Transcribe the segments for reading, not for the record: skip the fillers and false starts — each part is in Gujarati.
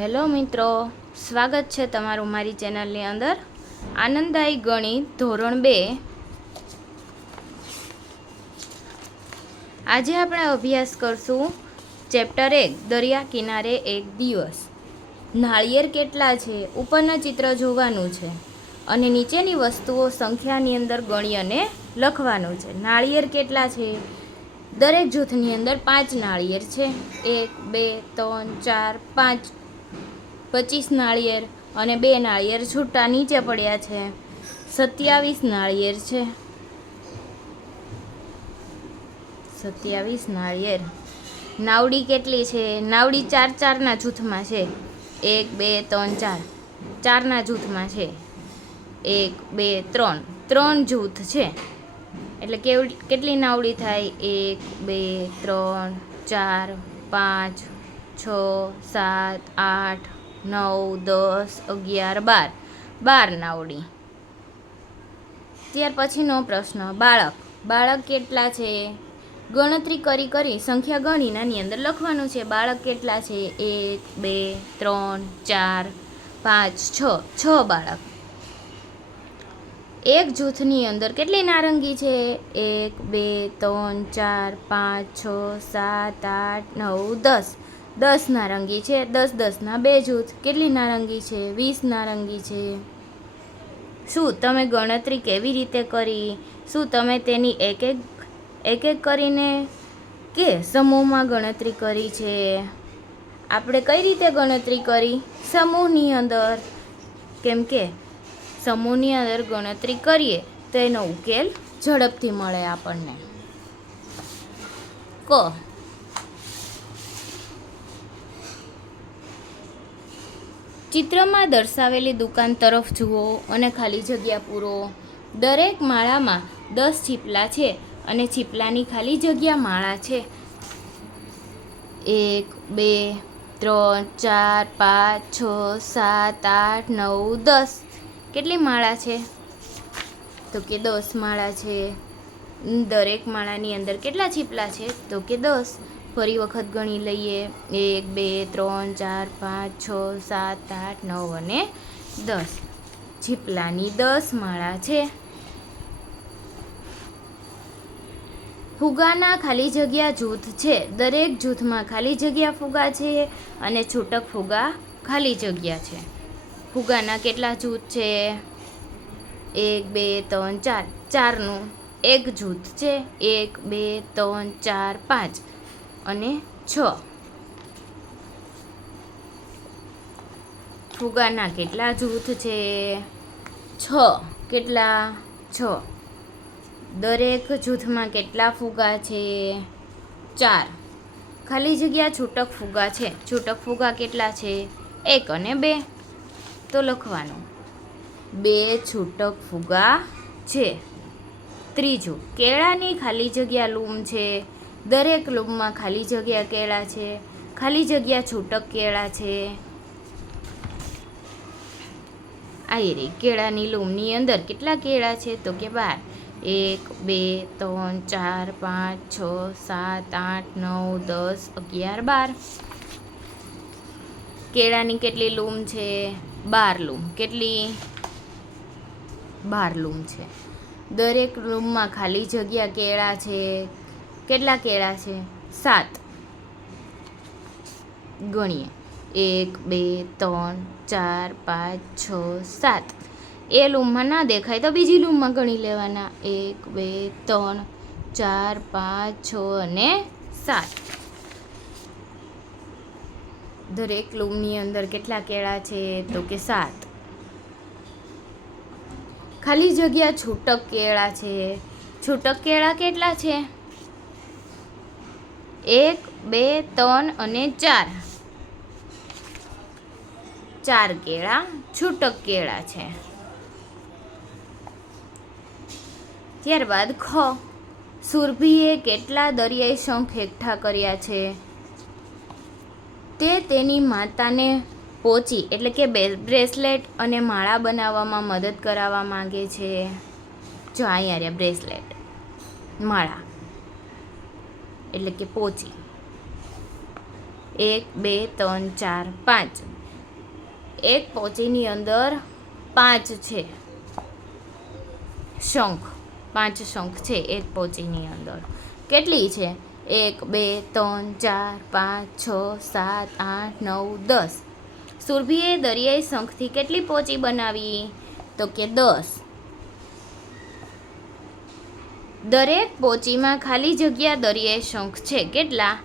હેલો મિત્રો, સ્વાગત છે તમારું મારી ચેનલની અંદર. આનંદદાયી ગણિત ધોરણ 2. આજે આપણે અભ્યાસ કરશું ચેપ્ટર 1 દરિયા કિનારે એક દિવસ. નાળિયેર કેટલા છે ઉપરના ચિત્ર જોવાનું છે અને નીચેની વસ્તુઓ સંખ્યાની અંદર ગણી અને લખવાનું છે. નાળિયેર કેટલા છે? દરેક જૂથની અંદર 5 નાળિયેર છે. 1 2 3 4 5 25 નાળિયેર અને 2 નાળિયેર છૂટા નીચે પડ્યા છે. 27 નાળિયેર છે. 27 નાળિયેર. નાવડી કેટલી છે? નાવડી 4 જૂથમાં છે. 1 2 3 4 4ના જૂથમાં છે. 1 2 3 જૂથ છે. એટલે કેટલી નાવડી થાય? 1 2 3 4 5 6 7 8 9 10 11 12 નાવડી. ત્યાર પછીનો પ્રશ્ન, બાળક કેટલા છે? ગણતરી કરી સંખ્યા ગણી નાની અંદર લખવાનું છે. બાળક કેટલા છે? 1 2 3 4 5 6 બાળક. એક જૂથની અંદર કેટલી નારંગી છે? 1 2 3 4 5 6 7 8 9 10 નારંગી છે. 10ના 2 જૂથ. કેટલી નારંગી છે? 20 નારંગી છે. શું તમે ગણતરી કેવી રીતે કરી? શું તમે તેની એક એક કરીને કે સમૂહમાં ગણતરી કરી છે? આપણે કઈ રીતે ગણતરી કરી? સમૂહની અંદર. કેમ કે સમૂહની અંદર ગણતરી કરીએ તો એનો ઉકેલ ઝડપથી મળે આપણને. ચિત્રમાં દર્શાવેલી દુકાન તરફ જુઓ અને ખાલી જગ્યા પૂરો. દરેક માળામાં 10 છીપલા છે અને છીપલાની ખાલી જગ્યા માળા છે. 1 2 3 4 5 6 7 8 9 10. કેટલી માળા છે? તો કે 10 માળા છે. દરેક માળાની અંદર કેટલા છીપલા છે? તો કે 10. ફરી વખત ગણી લઈએ. 1 2 3 4 5 6 7 8 9 અને 10. છીપલાની 10 માળા છે. ફુગાના ખાલી જગ્યા જૂથ છે. દરેક જૂથમાં ખાલી જગ્યા ફુગા છે અને છૂટક ફુગા ખાલી જગ્યા છે. ફુગાના કેટલા જૂથ છે? 1 2 3 4 4નું એક જૂથ છે. 1 2 3 4 5 અને 6. ફુગાના કેટલા જૂથ છે? 6. કેટલા? 6. દરેક જૂથમાં કેટલા ફુગા છે? 4. ખાલી જગ્યા છૂટક ફુગા છે. છૂટક ફુગા કેટલા છે? 1 અને 2. તો લખવાનું 2 છૂટક ફુગા છે. ત્રીજું, કેળાની ખાલી જગ્યા લૂમ છે. દરેક લૂમમાં ખાલી જગ્યા કેળા છે. ખાલી જગ્યા છૂટક કેળા છે. આવી રહી કેળાની લૂમની અંદર કેટલા કેળા છે? તો કે 12. 1 2 3 4 5 6 7 8 9 10 11 12. કેળાની કેટલી લૂમ છે? 12 લૂમ. કેટલી? 12 લૂમ છે. દરેક લૂમમાં ખાલી જગ્યા કેળા છે. કેટલા કેળા છે? 7. ગણીએ. 1 2 3 4 5 6 7. એ લૂમમાં ના દેખાય તો બીજી લૂમમાં ગણી લેવાના. 1 2 3 4 5 6 અને 7. દરેક લૂમની અંદર કેટલા કેળા છે? તો કે 7. ખાલી જગ્યા છૂટક કેળા છે. છૂટક કેળા કેટલા છે? 1 2 3 અને 4. 4 કેળા છૂટક કેળા છે. ત્યારબાદ સુરભીએ કેટલા દરિયાઈ શંખ એકઠા કર્યા છે? તે તેની માતાને પોચી એટલે કે બ્રેસલેટ અને માળા બનાવવામાં મદદ કરાવવા માંગે છે. જો અહીંયા રહ્યા બ્રેસલેટ, માળા એટલે કે પોચી. 1 2 3 4 5. એક પોચીની અંદર 5 છે શંખ, 5 શંખ છે એક પોચીની અંદર. કેટલી છે? 1 2 3 4 5 6 7 8 9 10. સુરભીએ દરિયાઈ શંખથી કેટલી પોચી બનાવી? તો કે 10. દરેક પોચીમાં ખાલી જગ્યા દરિયાઈ શંખ છે. કેટલા?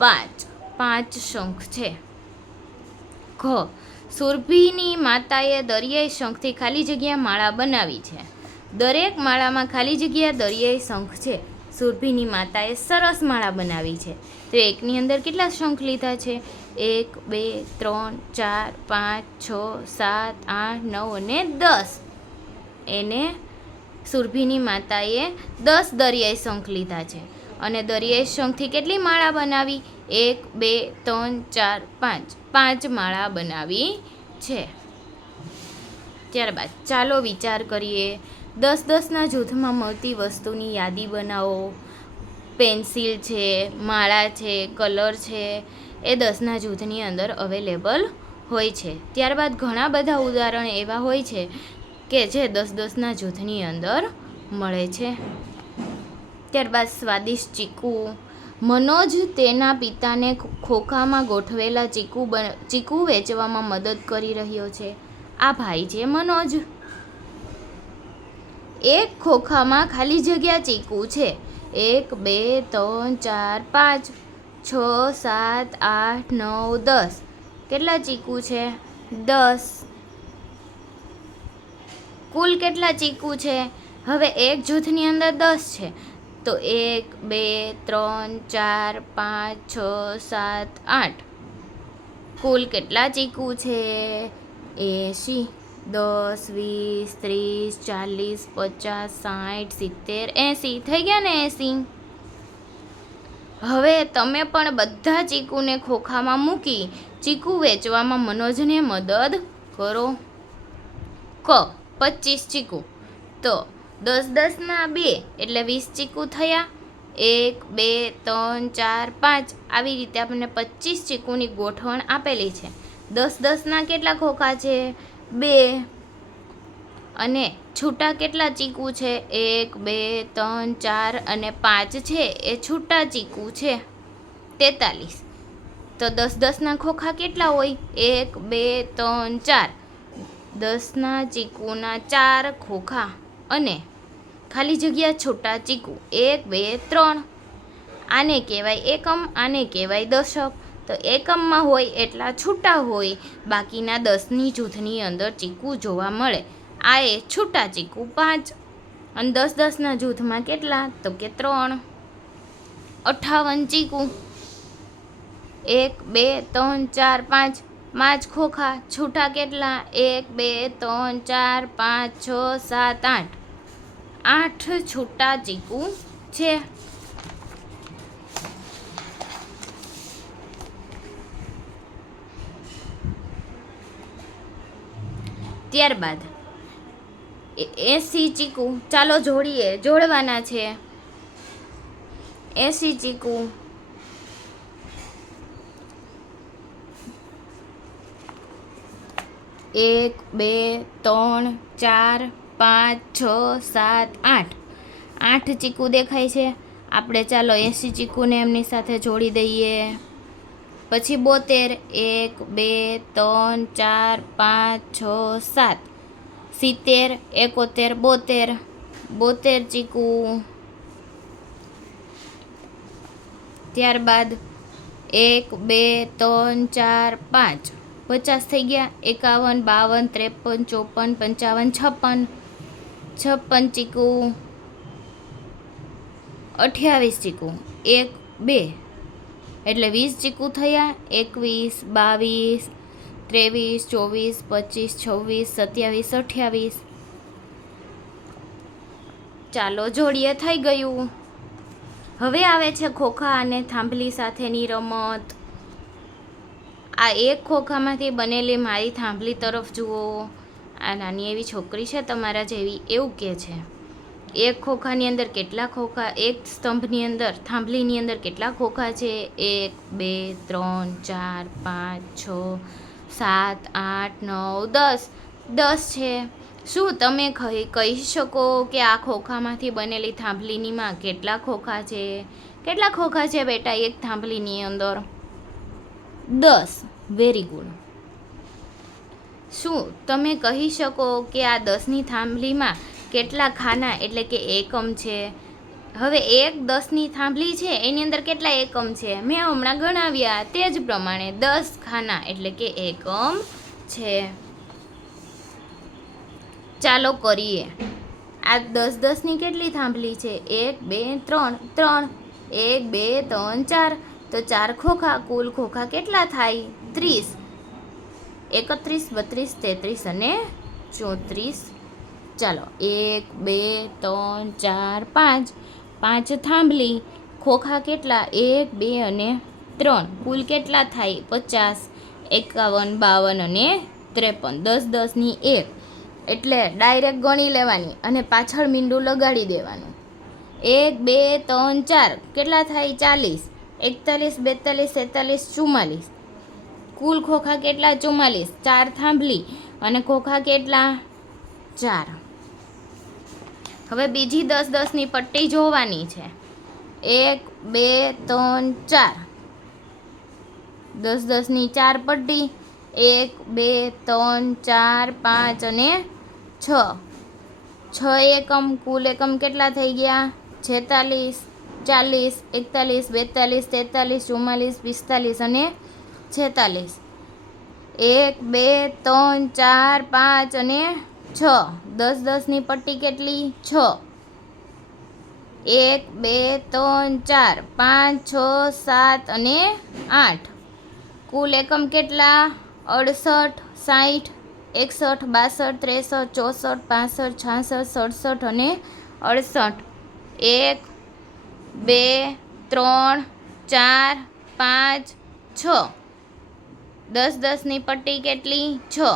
5 શંખ છે. ઘ. સુરભીની માતાએ દરિયાઈ શંખથી ખાલી જગ્યા માળા બનાવી છે. દરેક માળામાં ખાલી જગ્યા દરિયાઈ શંખ છે. સુરભીની માતાએ સરસ માળા બનાવી છે. તો એકની અંદર કેટલા શંખ લીધા છે? 1 2 3 4 5 6 7 8 9 અને 10. એને સુરભીની માતાએ 10 દરિયાઈ શંખ લીધા છે. અને દરિયાઈ શંખથી કેટલી માળા બનાવી? 1 2 3 4 5. 5 માળા બનાવી છે. ત્યારબાદ ચાલો વિચાર કરીએ. 10-10ના જૂથમાં મળતી વસ્તુની યાદી બનાવો. પેન્સિલ છે, માળા છે, કલર છે, એ 10ના જૂથની અંદર અવેલેબલ હોય છે. ત્યારબાદ ઘણા બધા ઉદાહરણ એવા હોય છે કે જે 10-10ના જૂથની અંદર મળે છે. ત્યારબાદ સ્વાદિષ્ટ ચીકુ. મનોજ તેના પિતાને ખોખામાં ગોઠવેલા ચીકુ વેચવામાં મદદ કરી રહ્યો છે. આ ભાઈ છે મનોજ. એક ખોખામાં ખાલી જગ્યા ચીકુ છે. 1 2 3 4 5 6 7 8 9 10. કેટલા ચીકુ છે? 10. કુલ કેટલા ચીકુ છે? હવે એક જૂથની અંદર 10 છે, તો 1 2 3 4 5 6 7 8. કુલ કેટલા ચીકુ છે? 80. 10 20 30 40 50 60 70 80. થઈ ગયા ને 80. હવે તમે પણ બધા ચીકુને ખોખામાં મૂકી ચીકુ વેચવામાં મનોજને મદદ કરો. ક. 25 ચીકુ. તો 10-10ના 2 એટલે 20 ચીકુ થયા. 1 2 3 4 5. આવી રીતે આપણને 25 ચીકુની ગોઠવણ આપેલી છે. 10-10ના કેટલા ખોખા છે? 2. અને છૂટા કેટલા ચીકુ છે? 1 2 3 4 અને 5 છે એ છૂટા ચીકુ છે. 43. તો 10-10ના ખોખા કેટલા હોય? 1 2 3 4. 10ના ચીકુના 4 ખોખા અને ખાલી જગ્યા છોટા ચીકુ 1 2 3. આને કહેવાય એકમ, આને કહેવાય દશક. તો એકમમાં હોય એટલા છૂટા હોય, બાકીના 10ની જૂથની અંદર ચીકુ જોવા મળે. આ એ છૂટા ચીકુ 5. અને 10-10ના જૂથમાં કેટલા? તો કે 3. 58 ચીકુ. 1 2 3 4 5. 5 ખોખા. છૂટા કેટલા? 1 2 3 4 5 6 7 8. 8 છૂટા ચીકુ છે. ત્યારબાદ 80 ચીકુ. ચાલો જોડીએ, જોડવાના છે. 80 ચીકુ. 1 2 3 4 5 6 7 8. 8 ચીકુ દેખાય છે. આપણે ચાલો 80 ચીકુને એમની સાથે જોડી દઈએ. પછી 72. 1 2 3 4 5 6 7. 70 71 72. 72 ચીકુ. ત્યારબાદ 1 2 3 4 5. 50 થઈ ગયા. 51 52 53 54 55 56. 56 ચીકુ. 28 ચીકુ. 1 2 એટલે 20 ચીકુ થયા. 21 22 23 24 25 26 27 28. ચાલો જોડીએ, થઈ ગયું. હવે આવે છે ખોખા અને થાંભલી સાથેની રમત. આ એક ખોખામાંથી બનેલી મારી થાંભલી તરફ જુઓ. આ નાની એવી છોકરી છે તમારા જેવી, એવું કહે છે. એક ખોખાની અંદર કેટલા ખોખા? એક સ્તંભની અંદર, થાંભલીની અંદર કેટલા ખોખા છે? 1 2 3 4 5 6 7, 8, 9, 10. 10 છે. શું તમે કહી શકો કે આ ખોખામાંથી બનેલી થાંભલીની માં કેટલા ખોખા છે? કેટલા ખોખા છે બેટા એક થાંભલીની અંદર? 10. Very good. શું તમે કહી શકો કે આ 10ની થાંભલીમાં કેટલા ખાના એટલે કે એકમ છે? હવે એક 10ની થાંભલી છે એની અંદર કેટલા એકમ છે? મેં હમણાં ગણાવ્યા તે જ પ્રમાણે 10 ખાના એટલે કે એકમ છે. ચાલો કરીએ. આ 10-10ની કેટલી થાંભલી છે? 1, 2, 3. 3. 1, 2, 3, 4. તો 4 ખોખા. કુલ ખોખા કેટલા થાય? 30. 31, 32, 33 અને 34. ચાલો 1, 2, 3, 4, 5. 5 થાંભલી. ખોખા કેટલા? 1, 2 અને 3. કુલ કેટલા થાય? 50, 51, 52 અને 53. 10 10ની 1 એટલે ડાયરેક્ટ ગણી લેવાની અને પાછળ મીંડું લગાડી દેવાનું. 1, 2, 3, 4 કેટલા થાય? 40, 41, 42, 43, 44. કુલ ખોખા કેટલા? 44. 4 થાંભલી અને ખોખા કેટલા? 4. હવે બીજી 10 10ની પટ્ટી જોવાની છે. 1, 2, 3, 4. 10 10ની 4 પટ્ટી. 1, 2, 3, 4, 5 અને 6. 6 એકમ. કુલ એકમ કેટલા થઈ ગયા? 46, 40, 41, 42, 43, 44, 45 અને 46. 1, 2, 3, 4, 5 અને 6. 10 10ની પટ્ટી કેટલી? 6. 1, 2, 3, 4, 5, 6, 7 અને 8. કુલ એકમ કેટલા? 68, 60, 61, 62, 63, 64, 65, 66, 67 અને 68. 1, 2, 3, 4, 5, 6. 10 10ની પટ્ટી કેટલી? 6.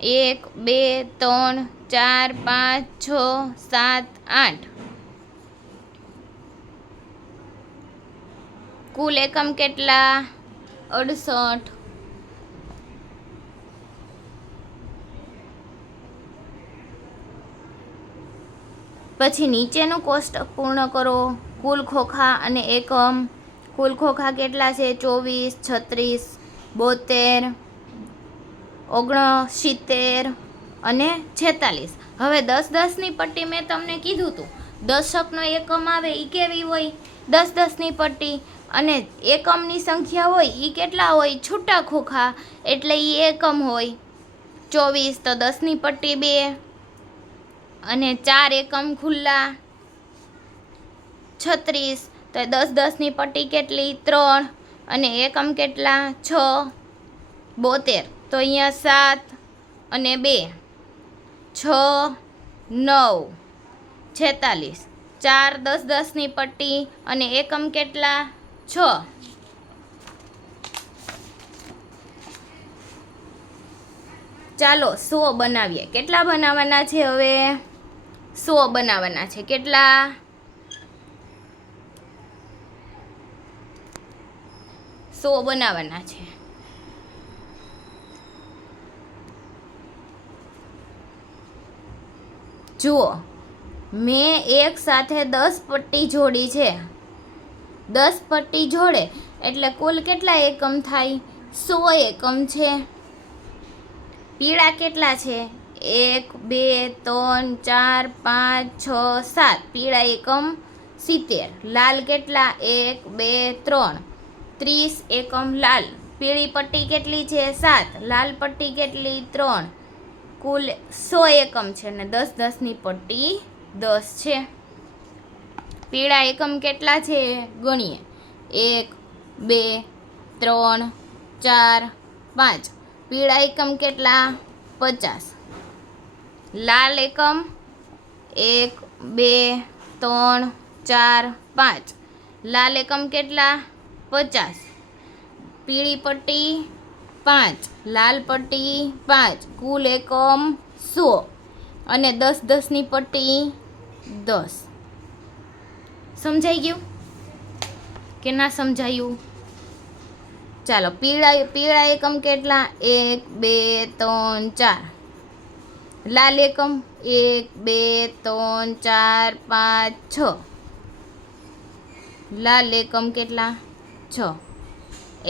1, 2, 3, 4, 5, 6, 7, 8. કુલ એકમ કેટલા? 68. પછી નીચેનું કોષ્ટક પૂર્ણ કરો. કુલ ખોખા અને એકમ. કુલ ખોખા કેટલા છે? 24, 36, 72, 69 અને 46. હવે 10 10ની પટ્ટી મેં તમને કીધું હતું. દશકનો એકમ આવે એ કેવી હોય? 10 10ની પટ્ટી. અને એકમની સંખ્યા હોય એ કેટલા હોય? છૂટા ખોખા એટલે એ એકમ હોય. 24 તો 10ની પટ્ટી 2 અને 4 એકમ ખુલ્લા. 36 તો 10 10ની પટ્ટી કેટલી? 3 અને એકમ કેટલા? 6. 72 તો અહીંયા 7 અને 2 6, 9, 46. 4 10 10ની પટ્ટી અને એકમ કેટલા? 6. ચાલો 100 બનાવીએ. કેટલા બનાવવાના છે? હવે 100 બનાવવાના છે. કેટલા? 100 બનાવવાના છે. જુઓ, મેં એક સાથે 10 પટ્ટી જોડી છે. 10 પટ્ટી જોડે એટલે કુલ કેટલા એકમ થાય? 100 એકમ છે. પીળા કેટલા છે? 1, 2, 3, 4, 5, 6, 7. પીળા એકમ 70. લાલ કેટલા? 1, 2, 3, 30 એકમ લાલ. પીળી પટ્ટી કેટલી છે? 7. લાલ પટ્ટી કેટલી? 3. કુલ 100 એકમ છે ને 10 10ની પટ્ટી 10 છે. પીળા એકમ કેટલા છે? ગણીએ. 1, 2, 3, 4, 5. પીળા એકમ કેટલા? 50. લાલ એકમ 1, 2, 3, 4, 5. લાલ એકમ કેટલા? 50. પીળી પટ્ટી 5. લાલ પટ્ટી 5. કુલ એકમ 100 અને 10 10ની પટ્ટી 10. સમજાઈ ગયું કે ના સમજાયું? ચાલો પીળા એકમ કેટલા? 1 2 3 4. લાલ એકમ 1 2 3 4 5 6. લાલ એકમ કેટલા? 6.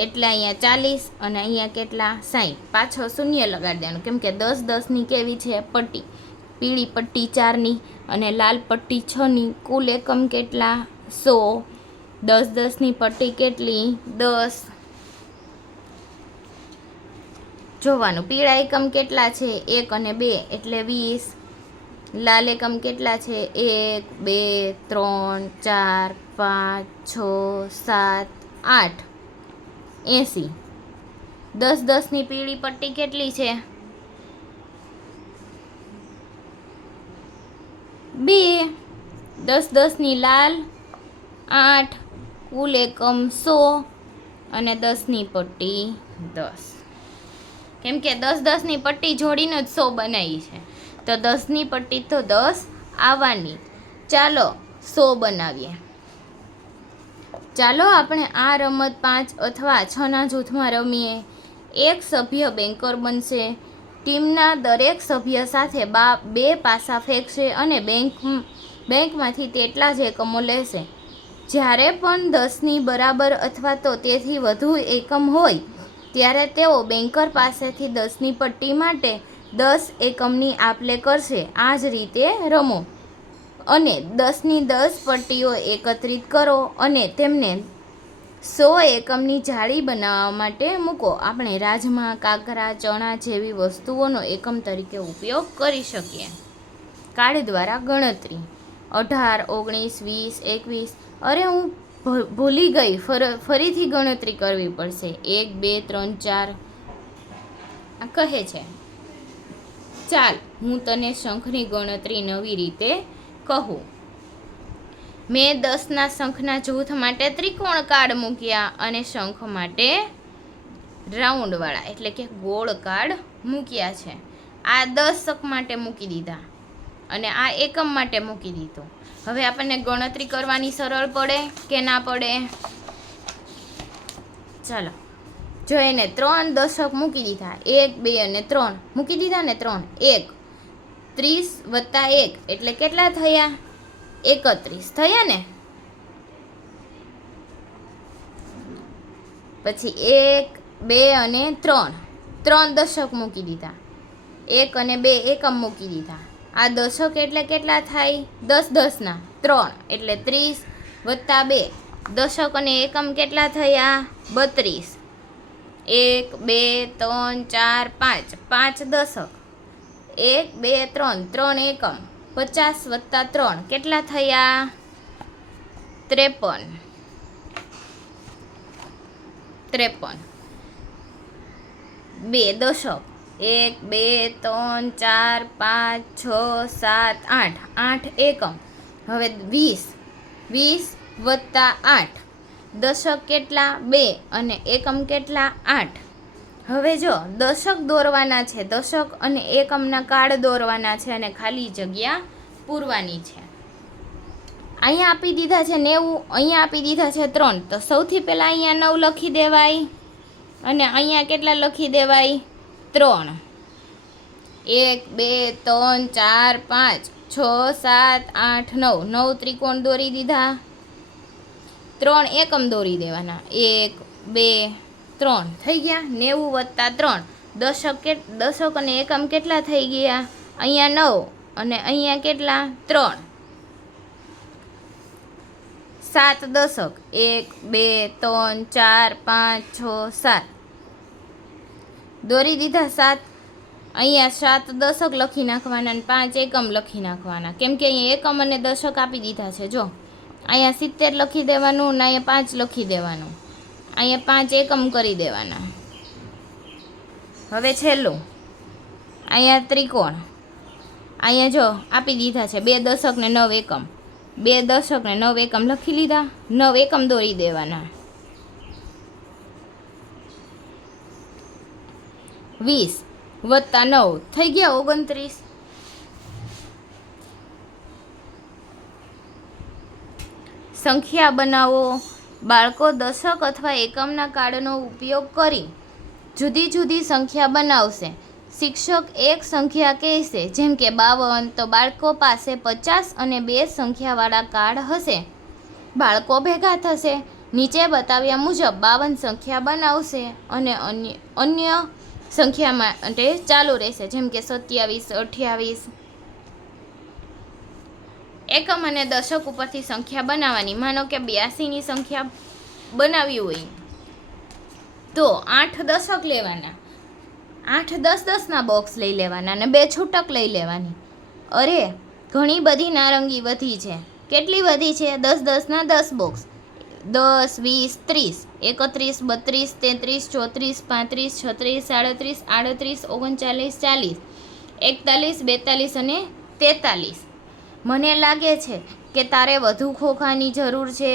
એટલે અહીંયા 40 અને અહીંયા કેટલા? 60. પાછો શૂન્ય લગાડી દેવાનું, કેમ કે 10 10ની કેવી છે? પટ્ટી. પીળી પટ્ટી 4ની અને લાલ પટ્ટી 6ની. કુલ એકમ કેટલા? 100. 10 10ની પટ્ટી કેટલી? 10. જોવાનું, પીળા એકમ કેટલા છે? 1 અને 2 એટલે 20. લાલ એકમ કેટલા છે? 1 2 3 4 5 6 7 8 80. 10 10ની પીળી પટ્ટી કેટલી છે? 2. 10 10ની લાલ 8. કુલ એકમ 100 અને 10ની પટ્ટી 10. કેમ કે 10 10ની પટ્ટી જોડીને જ 100 બનાવી છે, તો 10ની પટ્ટી તો 10 આવવાની. ચાલો 100 બનાવીએ. ચાલો આપણે આ રમત 5 અથવા 6ના જૂથમાં રમીએ. એક સભ્ય બેન્કર બનશે. ટીમના દરેક સભ્ય સાથે 2 પાસા ફેંકશે અને બેંકમાંથી તેટલા જ એકમો લેશે. જ્યારે પણ 10ની બરાબર અથવા તો તેથી વધુ એકમ હોય ત્યારે તેઓ બેન્કર પાસેથી 10ની પટ્ટી માટે 10 એકમની આપ-લે કરશે. આ જ રીતે રમો અને 10ની 10 પટ્ટીઓ એકત્રિત કરો અને તેમને 100 એકમની જાળી બનાવવા માટે મૂકો. આપણે રાજમા, કાકરા, ચણા જેવી વસ્તુઓનો એકમ તરીકે ઉપયોગ કરી શકીએ. કાર્ડ દ્વારા ગણતરી. 18 19 20 21. અરે હું ભૂલી ગઈ, ફરીથી ગણતરી કરવી પડશે. 1 2 3 4 આ કહે છે. ચાલ હું તને શંખની ગણતરી નવી રીતે કહું. મેં 10ના શંખના જૂથ માટે ત્રિકોણ કાર્ડ મૂક્યા અને શંખ માટે રાઉન્ડવાળા એટલે કે ગોળ કાર્ડ મૂક્યા છે. આ 10 શંખ માટે મૂકી દીધા અને આ એકમ માટે મૂકી દીધું. હવે આપણને ગણતરી કરવાની સરળ પડે કે ના પડે? ચાલો જો એને 3 દશક મૂકી દીધા, 1 2 અને 3 મૂકી દીધા ને 3 1 30 વત્તા 1 એટલે કેટલા થયા? 31 થયા ને. પછી 1 2 અને 3 દશક મૂકી દીધા, 1 અને 2 એકમ મૂકી દીધા. આ દશક એટલે કેટલા થાય? 10 10ના 3 એટલે 30 વત્તા 2. દશક અને એકમ કેટલા થયા? 32. 1 2 3 4 5 5 દશક, 1 2 3 3 એકમ. 50 વત્તા 3 કેટલા થયા? 53. 2 દશક, 1 2 3 4 5 6 7 8 8 એકમ. હવે 20 વત્તા 8. દશક કેટલા? 2 અને એકમ કેટલા? 8. હવે જો દશક દોરવાના છે, દશક અને એકમના કાર્ડ દોરવાના છે અને ખાલી જગ્યા પૂરવાની છે. અહીંયા આપી દીધા છે 90, અહીંયા આપી દીધા છે 3. તો સૌથી પહેલાં અહીંયા 9 લખી દેવાય અને અહીંયા કેટલા લખી દેવાય? 3. 1 2 3 4 5 6 7 8 9. 9 ત્રિકોણ દોરી દીધા. 3 એકમ દોરી દેવાના. 1 2 3 થઈ ગયા. 90 વત્તા 3 દશક અને એકમ કેટલા થઈ ગયા? અહીંયા 9 અને અહીંયા કેટલા? 3. 7 દશક, 1 2 3 4 5 6 7 દોરી દીધા. 7 અહીંયા 7 દશક લખી નાખવાના અને 5 એકમ લખી નાખવાના, કેમ કે અહીંયા એકમ અને દશક આપી દીધા છે. જો અહીંયા 70 લખી દેવાનું ને અહીંયા 5 લખી દેવાનું, અહીંયા 5 એકમ કરી દેવાના. હવે છેલ્લું અહીંયા ત્રિકોણ, અહીંયા જો આપી દીધા છે 2 દશક ને 9 એકમ. 2 દશક ને 9 એકમ લખી લીધા. 9 એકમ દોરી દેવાના. 20 વત્તા 9 થઈ ગયા 29. સંખ્યા બનાવો. બાળકો દશક અથવા એકમના કાર્ડનો ઉપયોગ કરી જુદી જુદી સંખ્યા બનાવશે. શિક્ષક એક સંખ્યા કહેશે, જેમ કે 52, તો બાળકો પાસે 50 અને 2 સંખ્યાવાળા કાર્ડ હશે. બાળકો ભેગા થશે, નીચે બતાવ્યા મુજબ 52 સંખ્યા બનાવશે અને અન્ય સંખ્યા માટે ચાલુ રહેશે, જેમ કે 27, 28. એકમ અને દશક ઉપરથી સંખ્યા બનાવવાની. માનો કે 82ની સંખ્યા બનાવવી હોય તો 8 દશક લેવાના, 8 10-10ના બોક્સ લઈ લેવાના અને 2 છૂટક લઈ લેવાની. અરે ઘણી બધી નારંગી વધી છે. કેટલી વધી છે? 10-10ના 10 બોક્સ, 10, 20, 30, 31, 32, 33, 34, 35, 36, 38, 39, 40, 41, 42 અને 43. મને લાગે છે કે તારે વધુ ખોખાની જરૂર છે.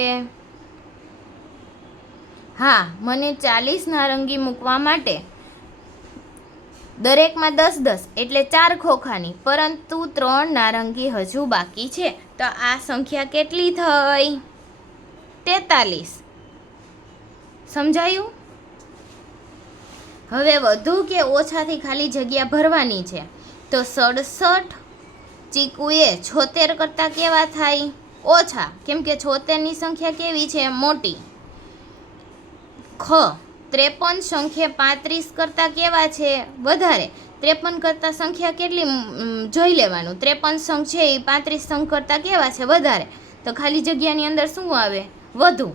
હા, મને 40 નારંગી મૂકવા માટે દરેકમાં 10-10 એટલે 4 ખોખાની, પરંતુ 3 નારંગી હજુ બાકી છે. તો આ સંખ્યા કેટલી થઈ? 43. સમજાયું? હવે વધુ કે ઓછાથી ખાલી જગ્યા ભરવાની છે. તો 67 ચીકુએ 76 કરતાં કેવા થાય? ઓછા, કેમ કે 76ની સંખ્યા કેવી છે? મોટી. 53 સંખ્યા 35 કરતાં કેવા છે? વધારે. 53 કરતાં સંખ્યા કેટલી જોઈ લેવાનું. 53 સંખ છે એ 35 સંખ કરતાં કેવા છે? વધારે. તો ખાલી જગ્યાની અંદર શું આવે? વધુ.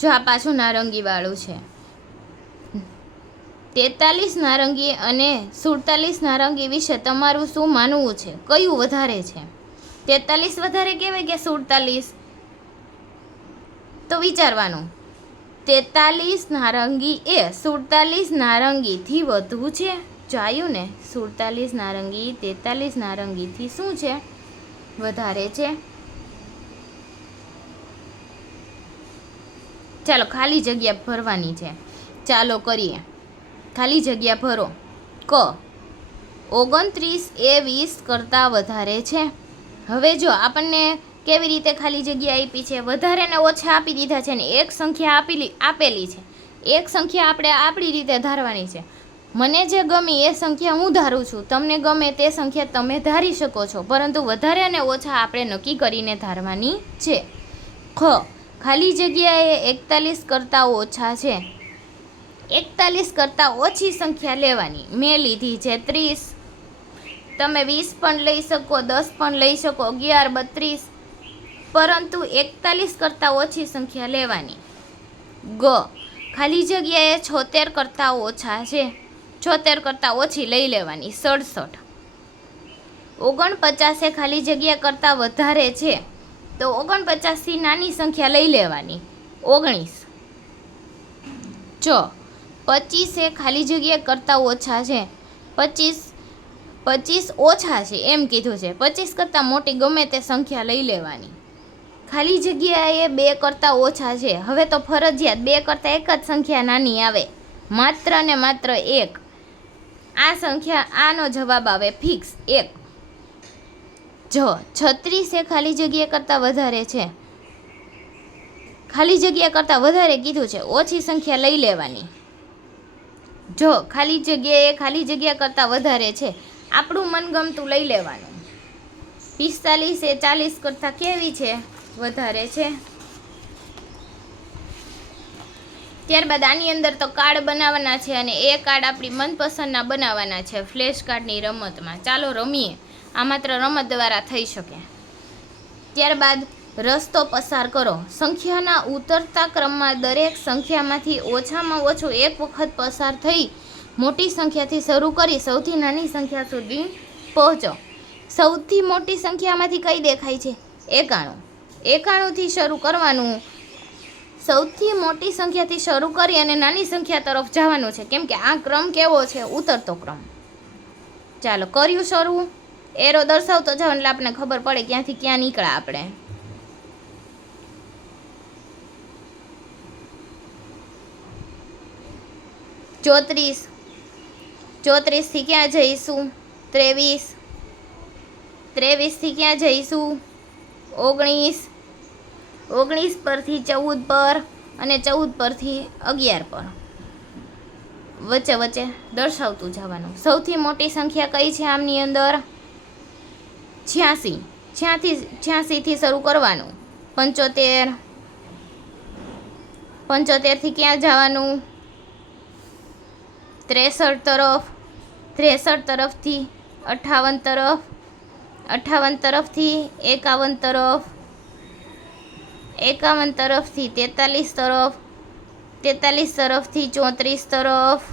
જો આ પાછું નારંગી વાળું છે. 43 નારંગી અને 47 નારંગી વિશે તમારું શું માનવું છે? કયું વધારે છે? 43 વધારે કહેવાય કે 47? તો વિચારવાનું. 43 નારંગી એ 47 નારંગીથી વધુ છે. જોયું ને? 47 નારંગી 43 નારંગીથી શું છે? વધારે છે. ચાલો ખાલી જગ્યા ભરવાની છે. ચાલો કરીએ. ખાલી જગ્યા ભરો. 29 એ 20 કરતાં વધારે છે. હવે જો આપણને કેવી રીતે ખાલી જગ્યા આપી છે? વધારે ને ઓછા આપી દીધા છે ને એક સંખ્યા આપેલી છે. એક સંખ્યા આપણે આપણી રીતે ધારવાની છે. મને જે ગમી એ સંખ્યા હું ધારું છું, તમને ગમે તે સંખ્યા તમે ધારી શકો છો, પરંતુ વધારે અને ઓછા આપણે નક્કી કરીને ધારવાની છે. ખાલી જગ્યાએ 41 કરતાં ઓછા છે. 41 કરતાં ઓછી સંખ્યા લેવાની. મેં લીધી છે 30. તમે 20 પણ લઈ શકો, 10 પણ લઈ શકો, 11, 32, પરંતુ 41 કરતાં ઓછી સંખ્યા લેવાની. ખાલી જગ્યાએ 76 કરતાં ઓછા છે. 76 કરતાં ઓછી લઈ લેવાની. 67. 49 એ ખાલી જગ્યા કરતાં વધારે છે, તો 49થી નાની સંખ્યા લઈ લેવાની. 19. 25 એ ખાલી જગ્યા કરતાં ઓછા છે. 25 ઓછા છે એમ કીધું છે. 25 કરતાં મોટી ગમે તે સંખ્યા લઈ લેવાની. ખાલી જગ્યાએ 2 કરતાં ઓછા છે. હવે તો ફરજિયાત 2 કરતાં એક જ સંખ્યા નાની આવે, માત્ર ને માત્ર 1. આ સંખ્યા, આનો જવાબ આવે ફિક્સ 1. 36 એ ખાલી જગ્યા કરતાં વધારે છે. ખાલી જગ્યા કરતાં વધારે કીધું છે, ઓછી સંખ્યા લઈ લેવાની. જો ખાલી જગ્યા કરતાં વધારે છે, આપણું મનગમતું લઈ લેવાનું. 45 એ 40 કરતાં કેવી છે? વધારે છે. ત્યારબાદ આની અંદર તો કાર્ડ બનાવવાના છે અને એ કાર્ડ આપણી મનપસંદના બનાવવાના છે ફ્લેશ કાર્ડની રમતમાં. ચાલો રમીએ. આ માત્ર રમત દ્વારા થઈ શકે. ત્યારબાદ રસ્તો પસાર કરો. સંખ્યાના ઉતરતા ક્રમમાં દરેક સંખ્યામાંથી ઓછામાં ઓછું એક વખત પસાર થઈ મોટી સંખ્યાથી શરૂ કરી સૌથી નાની સંખ્યા સુધી પહોંચો. સૌથી મોટી સંખ્યામાંથી કઈ દેખાય છે? 91. 91થી શરૂ કરવાનું. સૌથી મોટી સંખ્યાથી શરૂ કરી અને નાની સંખ્યા તરફ જવાનું છે, કેમ કે આ ક્રમ કેવો છે? ઉતરતો ક્રમ. ચાલો કર્યું શરૂ. એરો દર્શાવતો જાવ એટલે આપણને ખબર પડે ક્યાંથી ક્યાં નીકળ્યા આપણે. ચોત્રીસ. 34થી ક્યાં જઈશું? 23. 23થી ક્યાં જઈશું? 19, 19 પરથી 14 પર અને 14 પરથી 11 પર વચ્ચે વચ્ચે દર્શાવતું જવાનું. સૌથી મોટી સંખ્યા કઈ છે આમની અંદર? 86. 86થી શરૂ કરવાનું. 75, 75થી ક્યાં જવાનું? 63 તરફ, 63 તરફથી 58 તરફ, 58 તરફથી 51 તરફ, 51 તરફથી 43 તરફ, 43 તરફથી 34 તરફ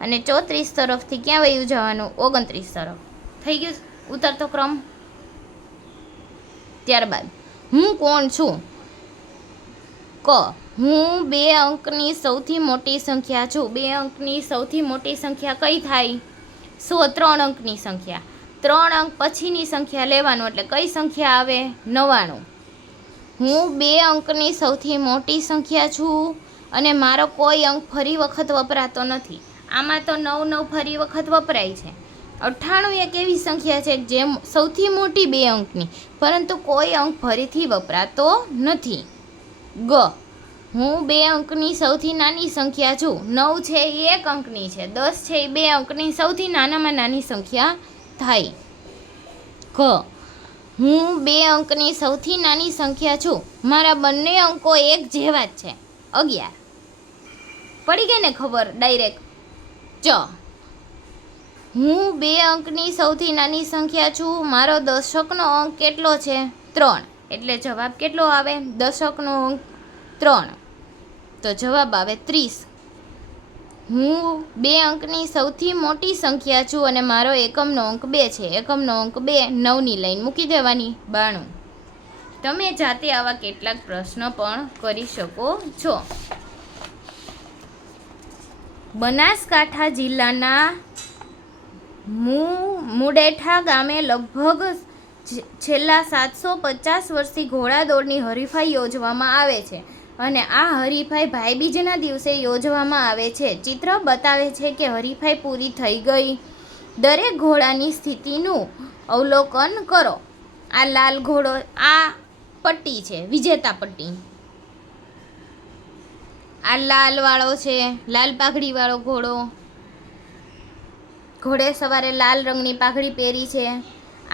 અને 34 તરફથી ક્યાં વયું જવાનું? 29 તરફ. થઈ ગયું ઉતરતો ક્રમ. ત્યારબાદ હું કોણ છું? ક. હું 2 અંકની સૌથી મોટી સંખ્યા છું. 2 અંકની સૌથી મોટી સંખ્યા કઈ થાય? 3 અંકની સંખ્યા. 3 અંક પછીની સંખ્યા લેવાનું એટલે કઈ સંખ્યા આવે? 99. હું 2 અંકની સૌથી મોટી સંખ્યા છું અને મારો કોઈ અંક ફરી વખત વપરાતો નથી. આમાં તો 9 ફરી વખત વપરાય છે. 98 એક એવી સંખ્યા છે જે સૌથી મોટી 2 અંકની, પરંતુ કોઈ અંક ફરીથી વપરાતો નથી. ગ. હું 2 અંકની સૌથી નાની સંખ્યા છું. 9 છે એ 1 અંકની છે, 10 છે એ 2 અંકની સૌથી નાનામાં નાની સંખ્યા થાય. ક. હું 2 અંકની સૌથી નાની સંખ્યા છું. મારા બંને અંકો એક જેવા જ છે. 11. પડી ગઈ ને ખબર ડાયરેક્ટ. ચ. હું 2 અંકની સૌથી નાની સંખ્યા છું. મારો દશકનો અંક કેટલો છે? 3. એટલે જવાબ કેટલો આવે? દશકનો અંક 3. તો જવાબ આવે 30. હું 2 અંકની સૌથી મોટી સંખ્યા છું અને મારો એકમનો અંક 2 છે. એકમનો અંક 2, 9ની લાઈન મૂકી દેવાની. 92. તમે જાતે આવા કેટલાક પ્રશ્ન પણ કરી શકો છો. બનાસકાંઠા જિલ્લાના મુડેઠા ગામે લગભગ છેલ્લા 750 વર્ષથી ઘોડાદોડની હરીફાઈ યોજવામાં આવે છે અને આ હરીફાઈ ભાઈબીજના દિવસે યોજવામાં આવે છે. ચિત્ર બતાવે છે કે હરીફાઈ પૂરી થઈ ગઈ. દરેક ઘોડાની સ્થિતિનું અવલોકન કરો. આ લાલ ઘોડો, આ પટ્ટી છે વિજેતા પટ્ટી. આ લાલ વાળો છે, લાલ પાઘડી વાળો ઘોડો. ઘોડે સવારે લાલ રંગની પાઘડી પહેરી છે.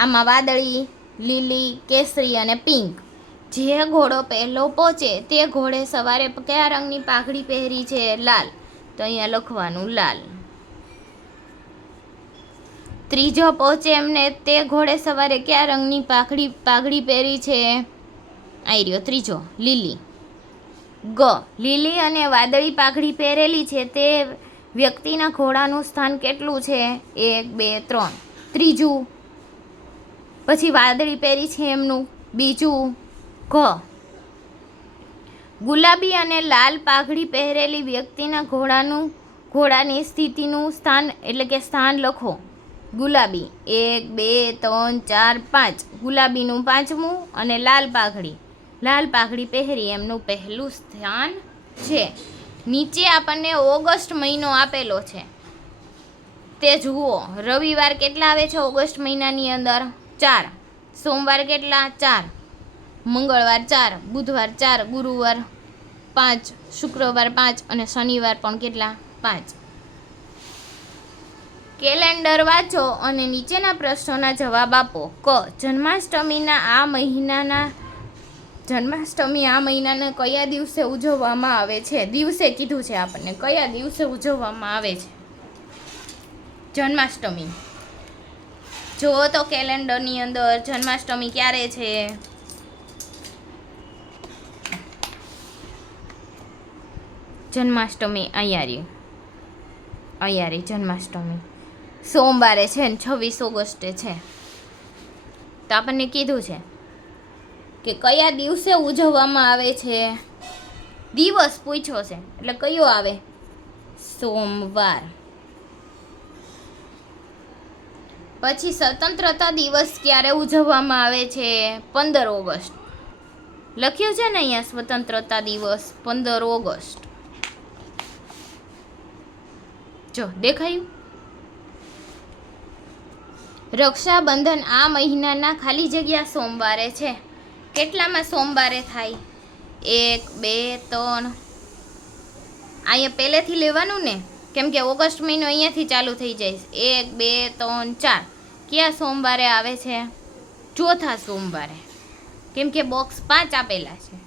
આમાં વાદળી, લીલી, કેસરી અને પિંક. જે ઘોડો પહેલો પહોંચે તે ઘોડે સવારે કયા રંગની પાઘડી પહેરી છે? લાલ. તો અહીંયા લખવાનું લાલ. ત્રીજો પહોંચે એમને તે ઘોડે સવારે કયા રંગની પાઘડી પહેરી છે? આઈ રહ્યો ત્રીજો, લીલી. ગ. લીલી અને વાદળી પાઘડી પહેરેલી છે તે વ્યક્તિના ઘોડાનું સ્થાન કેટલું છે? 1, 2, 3. ત્રીજું. પછી વાદળી પહેરી છે એમનું બીજું. ઘ. ગુલાબી અને લાલ પાઘડી પહેરેલી વ્યક્તિના ઘોડાની સ્થિતિનું સ્થાન એટલે કે સ્થાન લખો. ગુલાબી 1, 2, 3, 4, 5. ગુલાબીનું 5મું અને લાલ પાઘડી પહેરી એમનું પહેલું સ્થાન છે. નીચે આપણને ઓગસ્ટ મહિનો આપેલો છે તે જુઓ. રવિવાર કેટલા આવે છે ઓગસ્ટ મહિનાની અંદર? 4. સોમવાર કેટલા? 4. મંગળવાર 4, બુધવાર 4, ગુરુવાર 5, શુક્રવાર 5 અને શનિવાર પણ કેટલા? 5. કેલેન્ડર વાંચો અને નીચેના પ્રશ્નોના જવાબ આપો. ક. જન્માષ્ટમી આ મહિનાના કયા દિવસે ઉજવવામાં આવે છે? દિવસે કીધું છે આપણને. કયા દિવસે ઉજવવામાં આવે છે જન્માષ્ટમી? જુઓ તો કેલેન્ડરની અંદર જન્માષ્ટમી ક્યારે છે? જન્માષ્ટમી અહીંયા રહી જન્માષ્ટમી. સોમવારે છે ને 26 ઓગસ્ટે છે. તો આપણને કીધું છે કે કયા દિવસે ઉજવવામાં આવે છે? દિવસ પૂછ્યો છે એટલે કયો આવે? સોમવાર. પછી સ્વતંત્રતા દિવસ ક્યારે ઉજવવામાં આવે છે? 15 ઓગસ્ટ. લખ્યું છે ને અહીંયા સ્વતંત્રતા દિવસ 15 ઓગસ્ટ. જો દેખાયું? રક્ષાબંધન આ મહિનાના ખાલી જગ્યા સોમવારે છે. કેટલામાં સોમવારે થાય? 1 2 3. અહીંયા પહેલેથી લેવાનું ને, કેમ કે ઓગસ્ટ મહિનો અહીંયાથી ચાલુ થઈ જાય. 1 2 3 4. કયા સોમવારે આવે છે? ચોથા સોમવારે, કેમ કે બોક્સ 5 આપેલા છે.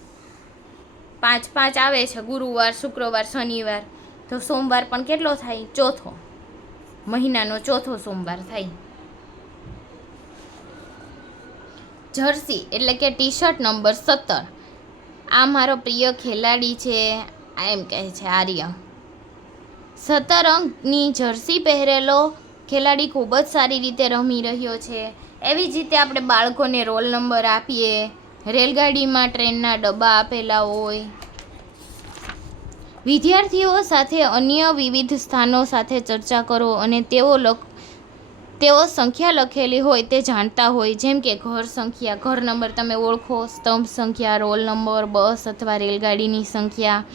5 5 આવે છે, ગુરુવાર, શુક્રવાર, શનિવાર. તો સોમવાર પણ કેટલો થાય? ચોથો. મહિનાનો ચોથો સોમવાર થાય. જર્સી એટલે કે ટી શર્ટ નંબર 17. આ મારો પ્રિય ખેલાડી છે, એમ કહે છે આર્ય. 17 અંકની જર્સી પહેરેલો ખેલાડી ખૂબ જ સારી રીતે રમી રહ્યો છે. એવી જ રીતે આપણે બાળકોને રોલ નંબર આપીએ. રેલગાડીમાં ટ્રેનના ડબ્બા આપેલા હોય. વિદ્યાર્થીઓ સાથે અન્ય વિવિધ સ્થાનો સાથે ચર્ચા કરો અને તેઓ સંખ્યા લખેલી હોય તે જાણતા હોય. જેમ કે ઘર સંખ્યા, ઘર નંબર તમે ઓળખો. સ્તંભ સંખ્યા, રોલ નંબર, બસ અથવા રેલગાડીની સંખ્યા.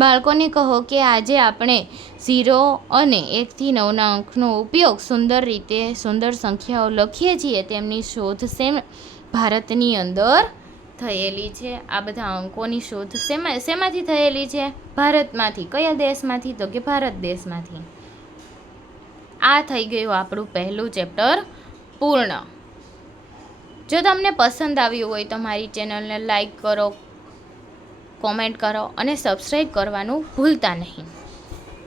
બાળકોને કહો કે આજે આપણે 0 અને 1 થી 9ના અંકનો ઉપયોગ સુંદર સંખ્યાઓ લખીએ છીએ. તેમની શોધ ભારતની અંદર થયેલી છે. આ બધા અંકોની શોધ શેમાંથી થયેલી છે? ભારતમાંથી. કયા દેશમાંથી? તો કે ભારત દેશમાંથી. આ થઈ ગયું આપણું પહેલું ચેપ્ટર પૂર્ણ. જો તમને પસંદ આવ્યું હોય તો મારી ચેનલને લાઈક કરો, કોમેન્ટ કરો અને સબસ્ક્રાઈબ કરવાનું ભૂલતા નહીં.